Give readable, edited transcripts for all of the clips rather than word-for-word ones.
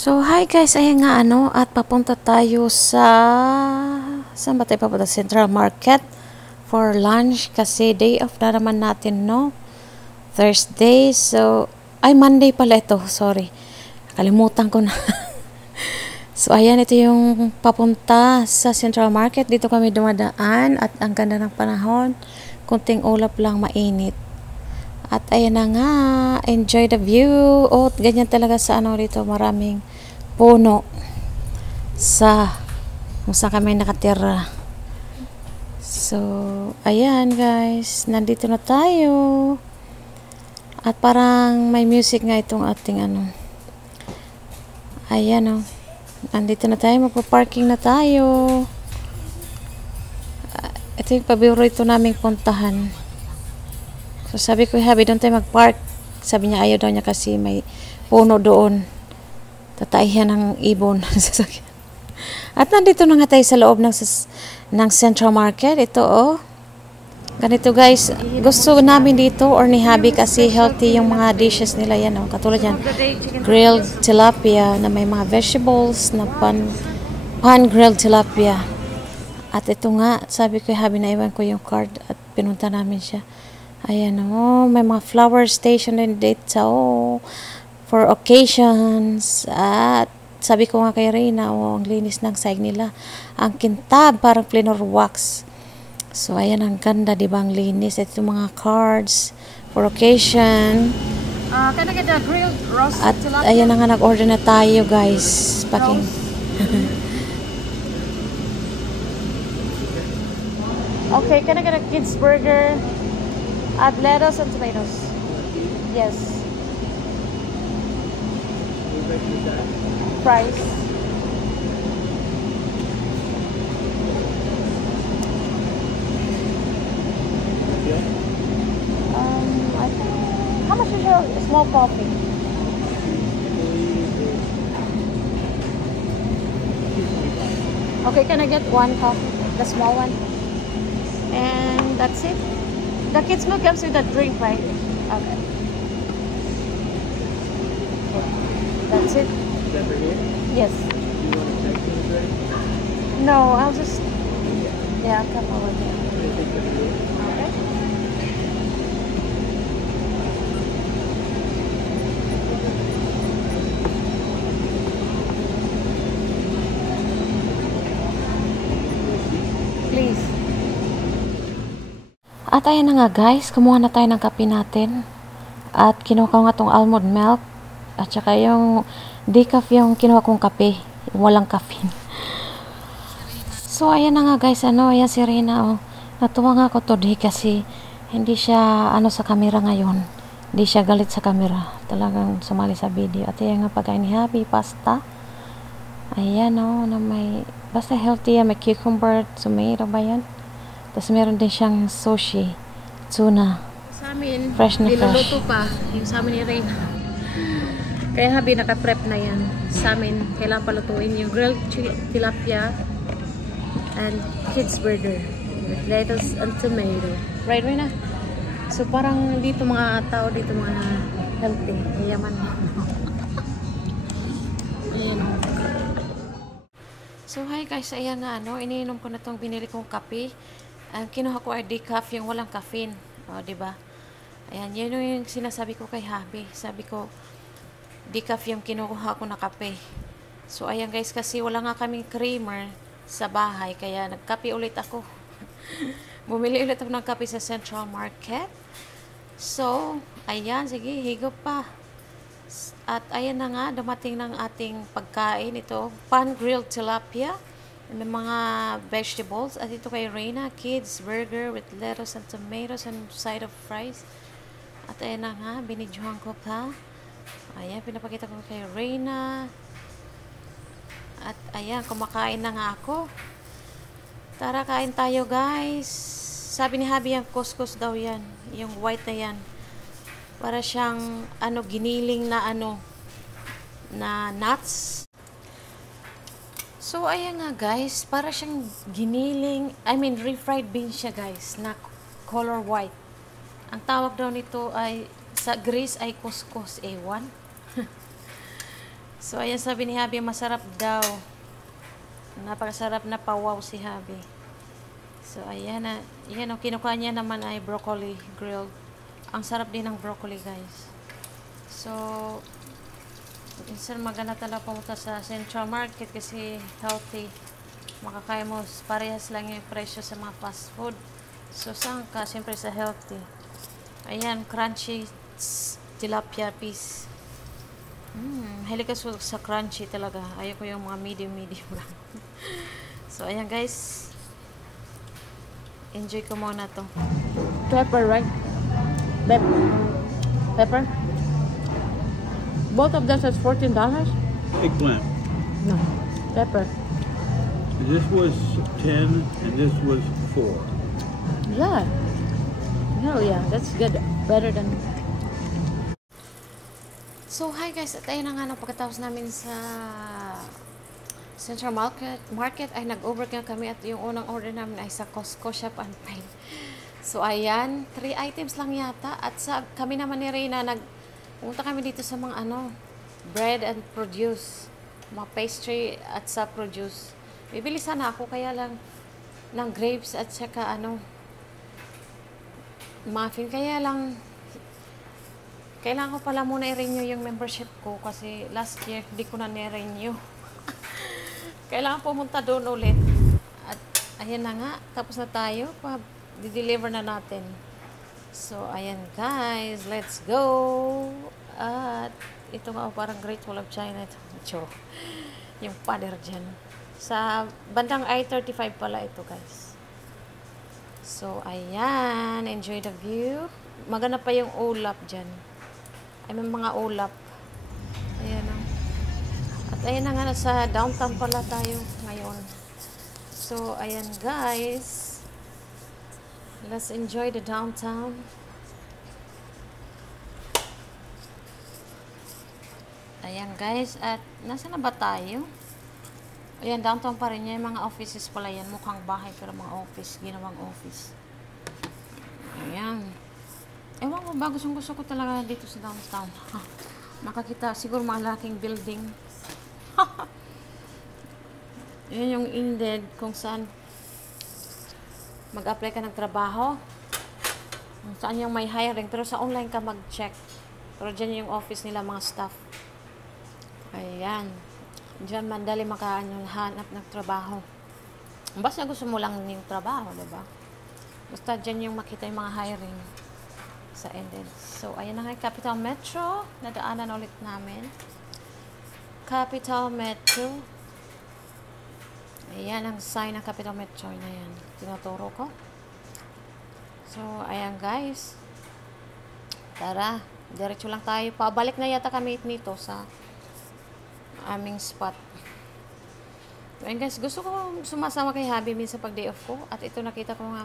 So, hi guys, ayan nga at papunta tayo saan ba tayo papunta? Central Market for lunch kasi day off na naman natin, no? Thursday, so, ay Monday pala ito, sorry. Kalimutan ko na. So, ayan, ito yung papunta sa Central Market. Dito kami dumadaan at ang ganda ng panahon. Kunting ulap lang, mainit. At ayan na nga, enjoy the view. Oh, ganyan talaga sa dito, maraming puno sa kung saan kami nakatira. So, ayan guys, nandito na tayo. At parang may music nga itong ating Ayan nandito na tayo, magpa-parking na tayo. Ito yung paborito naming puntahan. So, sabi ko, habi, doon tayo mag-park. Sabi niya, ayaw daw niya kasi may puno doon. Tataihan ng ibon. At nandito na nga tayo sa loob ng Central Market. Ito, ganito guys. Gusto namin dito or ni Habi kasi healthy yung mga dishes nila yan. Katulad yan, grilled tilapia na may mga vegetables na pan-grilled tilapia. At ito nga, sabi ko, Habi, naiwan ko yung card at pinunta namin siya. Ayan may mga flower station din dito for occasions. At sabi ko nga kay Reyna, ang linis ng sahig nila. Ang kintab, parang cleaner wax. So, ayan, ang ganda, diba? Ang linis. Ito mga cards for occasion. Can I get the grilled roast At tilapia? ayan na nga, nag-order na tayo, guys. Packing. Okay, can I get a kids burger? Add lettuce and tomatoes. Yes. Fries. I think, how much is your small coffee? Okay, can I get one coffee? The small one? And that's it? The kids milk comes with a drink, right? Okay. That's it? Is that for you? Yes. Do you want to check things ready? No, I'll just... Yeah, come over here. Anything for you? Okay. Please. At ayan na nga guys, kumuha na tayo ng kape natin. At kinuha ko nga tong almond milk. At saka yung decaf yung kinuha kong kape. Walang caffeine. So ayan na nga guys, ayan si Reyna. Natuwa nga ako today kasi hindi siya sa camera ngayon. Hindi siya galit sa camera. Talagang sumali sa video. At ayan nga pagkain ni Habi, pasta. Ayan na may, basta healthy yan. May cucumber, tomato ba yan? Tapos meron din siyang sushi, tuna. Sa amin, Fresh na niluluto pa yung sa amin ni Reyna. Kaya Habi, naka-prep na yan. Sa amin, kailangan palutuin yung grilled tilapia and kids burger with lettuce and tomato. Right, Reyna? So parang dito mga tao dito mga healthy, mayaman. Ayan. So hi guys, ayan nga iniinom ko na tong binili kong kape. Ang kinuha ko ay decaf, yung walang caffeine. Diba? Ayan, yun yung sinasabi ko kay Habi. Sabi ko, decaf yung kinuha ko na kape. So, ayan guys, kasi wala nga kaming creamer sa bahay, kaya nagkape ulit ako. Bumili ulit ako ng kape sa Central Market. So, ayan, sige, higop pa. At ayan na nga, dumating ng ating pagkain. Ito, pan-grilled tilapia. May mga vegetables. At ito kay Reyna, kids burger with lettuce and tomatoes and side of fries. At ayan na nga, binidyohan ko pa. Ayan, pinapakita ko kay Reyna. At ayan, kumakain na nga ako. Tara, kain tayo guys. Sabi ni Habi, yung couscous daw yan. Yung white na yan. Para siyang giniling na na nuts. So ayan nga guys, para siyang giniling, refried beans siya guys, na color white. Ang tawag daw nito ay sa Greece ay couscous, ewan. So, ayan sabi ni Habi, masarap daw. Napakasarap na pawaw si Habi. So, ayan na. Yan, kinukuha niya naman ay broccoli grilled. Ang sarap din ng broccoli, guys. So, minsan maganda talaga pumunta sa Central Market kasi healthy. Makakaya mo, parehas lang yung presyo sa mga fast food. So, saan ka? Siyempre sa healthy. Ayan, crunchy tilapia piece. Hilig ka sa crunchy talaga. Ayoko yung mga medium lang. So, ayan guys. Enjoy ko muna to. Pepper, right? Pepper? Both of them is $14? Eggplant. No. Pepper. This was 10 and this was 4. Yeah. Hell yeah. That's good. Better than... So, hi guys. At ayun na nga, pagkatapos namin sa Central Market ay nag-over nga kami at yung unang order namin ay sa Costco Shop and Pine. So, ayan. 3 items lang yata. At kami naman ni Reyna, pumunta kami dito sa mga bread and produce. Mga pastry at sa produce. Bibili sana ako, kaya lang ng grapes at saka muffin. Kaya lang, kailangan ko pala muna i-renew yung membership ko kasi last year hindi ko na ni-renew. Kailangan pumunta doon ulit. At ayan na nga, tapos na tayo. Di-deliver na natin. So, ayan guys, let's go! At ito nga, parang Great Wall of China. Ito, yung pader dyan. Sa bandang I-35 pala ito guys. So, ayan. Enjoy the view. Maganda pa yung ulap dyan. Ay, may mga ulap. Ayan o. At ayan na nga, sa downtown pala tayo ngayon. So, ayan guys. Let's enjoy the downtown. Ayan guys. At nasa na ba tayo? Ayan, downtown pa rin. Yung mga offices pala yan. Mukhang bahay pero mga office. Ginawang office. Ayan. Ewan ko ba, gusto ko talaga dito sa downtown. Makakita, siguro mga laking building. Yan yung Indeed, kung saan mag-apply ka ng trabaho. Kung saan yung may hiring. Pero sa online ka mag-check. Pero dyan yung office nila, mga staff. Ayan. Diyan mandali makahanap ng trabaho. Basta gusto mo lang yung trabaho, diba? Basta dyan yung makita yung mga hiring sa Indeed. So, ayan na nga yung Capital Metro. Nadaanan ulit namin. Capital Metro. Ayan ang sign ng Capital Metro na yan. Tinuturo ko. So, ayan guys. Tara. Diretso lang tayo. Pabalik na yata kami nito sa aming spot. Ayan guys, gusto ko sumasama kay Habi minsan pag day off ko. At ito nakita ko nga,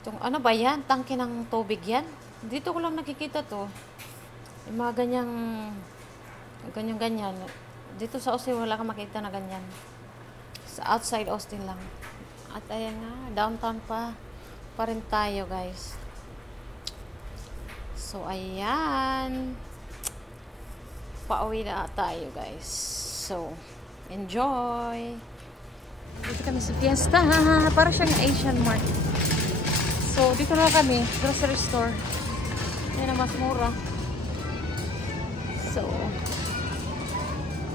itong, ano ba yan? Tangke ng tubig yan? Dito ko lang nakikita to. Yung mga ganyan. Dito sa Austin, wala kang makita na ganyan. Sa outside Austin lang. At ayan nga, downtown pa rin tayo guys. So, ayan. Pauwi na tayo guys. So, enjoy! Dito kami sa Fiesta. Para siyang Asian Mart. So, dito na kami. Grocery store. Yan ang mas mura. So,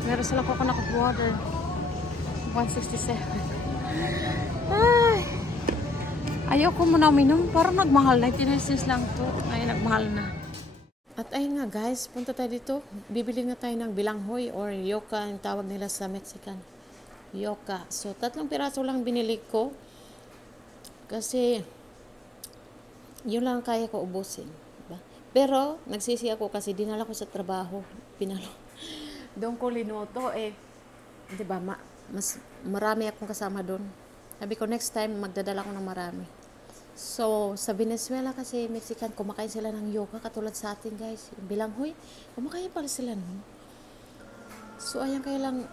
meron sila coconut water. 167. Ay! Ayoko muna uminom. Parang nagmahal. 99 cents lang to. Ngayon nagmahal na. At ayun nga guys, punta tayo dito. Bibili nga tayo ng bilanghoy or yoka ang tawag nila sa Mexican. Yoka. So, 3 piraso lang binili ko. Kasi, yun lang kaya ko ubusin. Diba? Pero, nagsisi ako kasi dinala ko sa trabaho. Doon ko linuto diba, mas marami akong kasama doon. Sabi ko, next time, magdadala ko ng marami. So, sa Venezuela kasi, Mexican, kumakain sila ng yoga, katulad sa atin, guys. Yung bilanghoy, kumakain pala sila nun. So, ayan, kaya lang,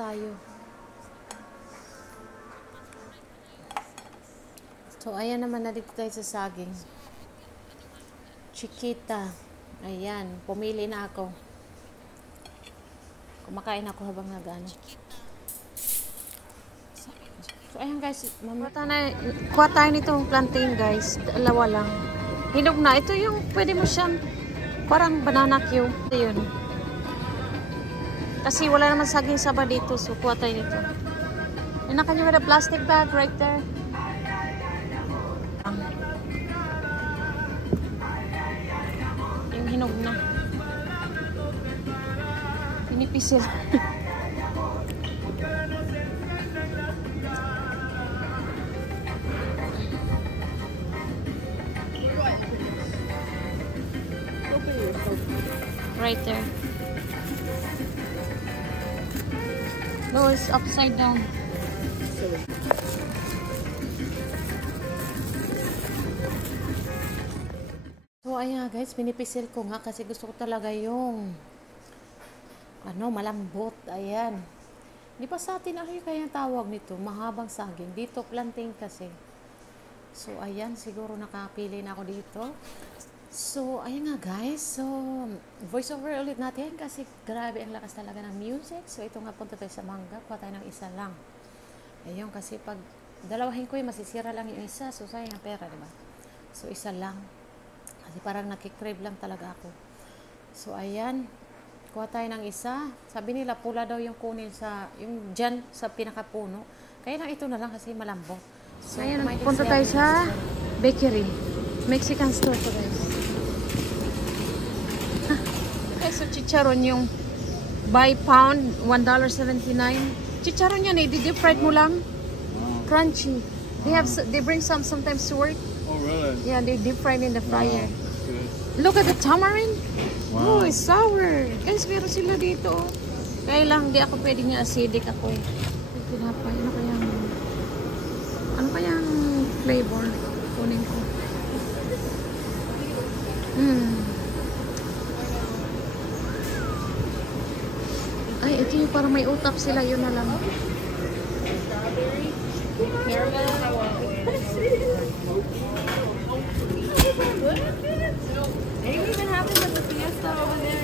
tayo. So, ayan naman na dito tayo sa saging. Chiquita. Ayan, pumili na ako. Kumakain ako habang nag-ano. So, ayan guys, kuha tayo nitong plantain guys. Dalawa lang. Hinog na. Ito yung pwede mo siyang parang banana cue. Ito yun. Kasi wala naman saging saba dito. So, kuha tayo nito. And can you get a plastic bag right there? Yung hinog na. Pinipisil. Right there. No, it's upside down. So, ayan guys, pinipisil ko nga kasi gusto ko talaga yung malambot. Ayan. Di ba sa atin, ano yung kaya tawag nito? Mahabang saging. Dito, plantain kasi. So, ayan, siguro nakapili na ako dito. So, ayan nga guys. So, voiceover ulit natin kasi grabe ang lakas talaga ng music. So, ito nga punta tayo sa mangga. Kuha tayo ng isa lang. Ayun, kasi pag dalawahin ko masisira lang yung isa. So, sayang ang pera, diba? So, isa lang. Kasi parang nakikrave lang talaga ako. So, ayan. Kuha tayo ng isa. Sabi nila, pula daw yung kunin sa, yung dyan sa pinakapuno. Kaya lang ito na lang kasi malambot. So, ayan, punta tayo sa bakery. Mexican store to guys. So, chicharon yung by pound, $1.79. Chicharon yan deep fried mo lang. Crunchy. They bring sometimes to work. Oh, really? Yeah, they deep fried in the fryer. Good. Look at the tamarind. Wow. Oh, it's sour. Guys, meron sila dito. Kaya lang, di ako pwedeng acidic ako. Tinapay. Ano kayang flavor? Kunin ko. Ay, ito yung parang may utap sila. Yun na lang.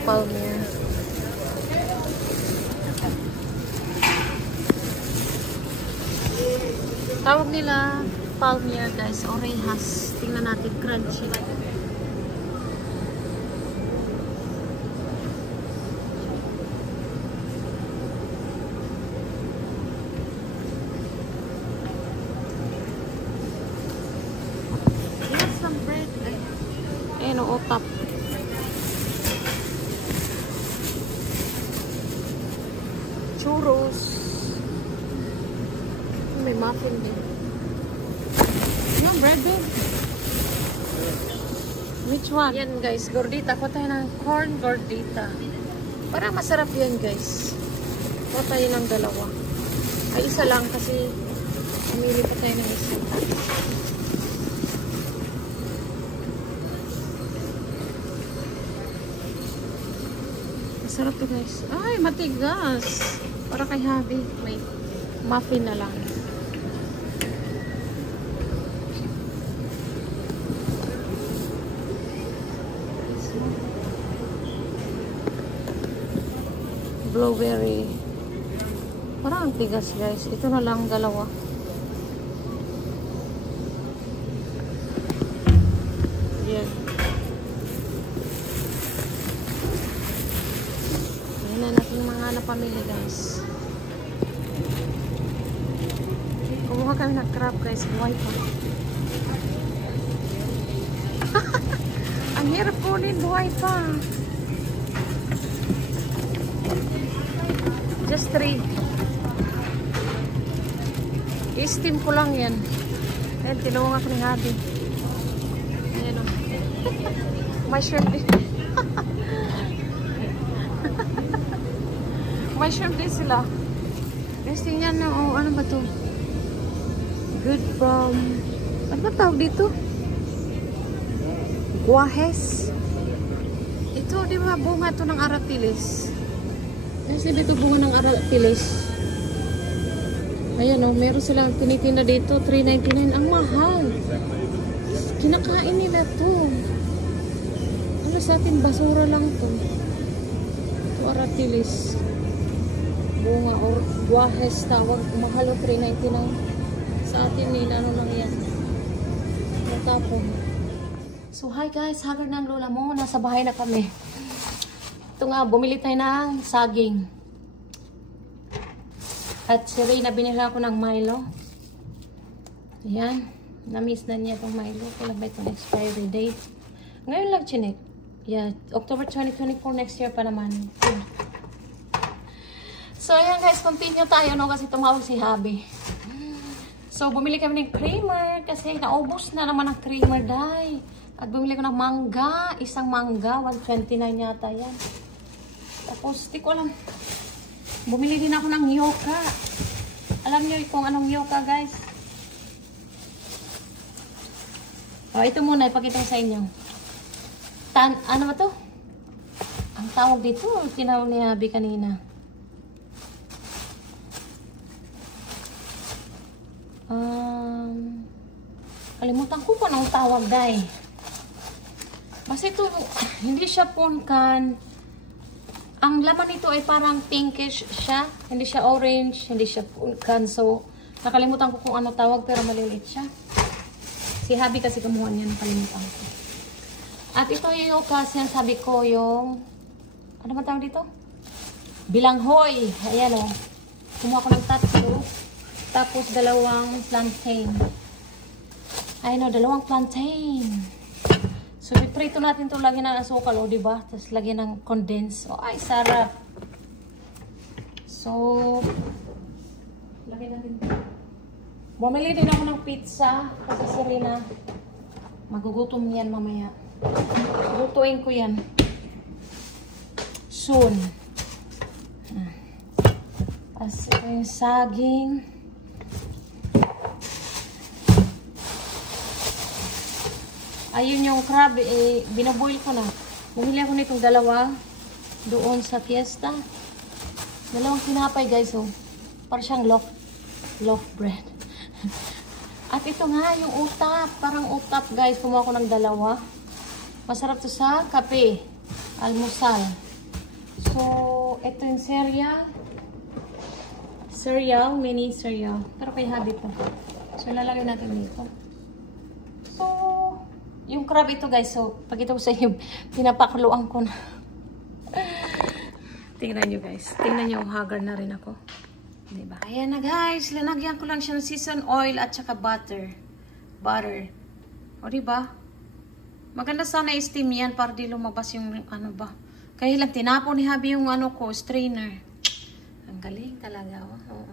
Palmier. Tawag nila palmier guys. Orejas. Tingnan natin. Crunchy. Ayan o, utap. Churros. May muffin din. Yung bread din. Which one? Yan guys, gordita. Kuha tayo ng corn gordita. Parang masarap yan guys. Kuha tayo ng dalawa. Ay, isa lang kasi pumili pa tayo ng isa. Sarap to guys. Ay, matigas. Para kay Habi. May muffin na lang. Blueberry. Parang ang tigas guys. Ito na lang dalawa. Yan. Napamili guys. Kumuha kami ng crab guys. Buhay pa. Ang hirap kunin. Buhay pa. Just 3. I-steam ko lang yan. Ayan, tinungan ko ni Habi. Ayan o. May shrimp din. May shrimp din sila. Guys, tingnan na. Oh, ano ba to? Good from... Ano ba tawag dito? Guajes. Ito, di ba bunga to ng aratilis? Guys, dito bunga ng aratilis. Ayan o, meron silang tinitina dito. $3.99. Ang mahal. Kinakain nila to. Ano sa atin, basura lang to. Ito aratilis. Guahes tawag. Mahal o 3.99. Sa atin ano lang yan. Matapon. So hi guys, haggard ng lola mo. Nasa bahay na kami. Ito nga, bumili tayo ng saging. At si Ray, binili ako ng Milo. Ayan. Na-miss na niya itong Milo. Kailan ba itong expiry date? Ngayon lang chinek. Yeah, October 2024 next year pa naman. Good. So ayan guys, continue tayo no kasi tumawag si Habi. So bumili kami ng creamer kasi naubos na naman ang creamer dahil. At bumili ko ng mangga. Isang mangga, 129 yata yan. Tapos, di ko alam. Bumili din ako ng yoka. Alam nyo kung anong yoka guys? Ito muna, ipakita ko sa inyo. Ano ba to? Ang tawag dito, tinawag ni Abby kanina. Kalimutan ko pa anong tawag, guys. Basta ito, hindi siya punkan. Ang laman nito ay parang pinkish siya. Hindi siya orange, hindi siya punkan. So, nakalimutan ko kung ano tawag, pero maliliit siya. Si Habi kasi kumuha niya, nakalimutan ko. At ito yung kasi ang sabi ko, yung, ano ba tawag dito? Bilanghoy. Ayan o. Kumuha ko ng tatlo. Tapos dalawang plantain. Ayun o, dalawang plantain. So, piprito natin ito, lagyan ng asukal o, diba? Tapos lagyan ng condense. O, ay, sarap. So, lagyan natin ito. Bumili din ako ng pizza kasi si Rina magugutom yan mamaya. Lutuin ko yan soon. As yung saging. Ayun yung crab, binaboil ko na. Bumili ako nitong dalawa doon sa fiesta. Dalawang tinapay guys, oh. Para siyang loaf bread. At ito nga, yung utap. Parang utap, guys. Kumuha ko ng dalawa. Masarap to sa kape. Almusal. So, ito yung cereal. Mini cereal. Pero kay Habi to. So, lalagay natin dito. So, yung crab ito, guys. So, pagkita ko sa inyo, pinapakuluan ko na. Tingnan nyo, guys. Tingnan nyo, haggard na rin ako. Diba? Ayan na guys, linagyan ko lang siya ng seasoned oil at saka butter. O diba? Maganda sana i-steam yan para di lumabas yung ano ba. Kaya lang tinapon ni Habi yung ano ko, strainer. Ang galing talaga. Oh.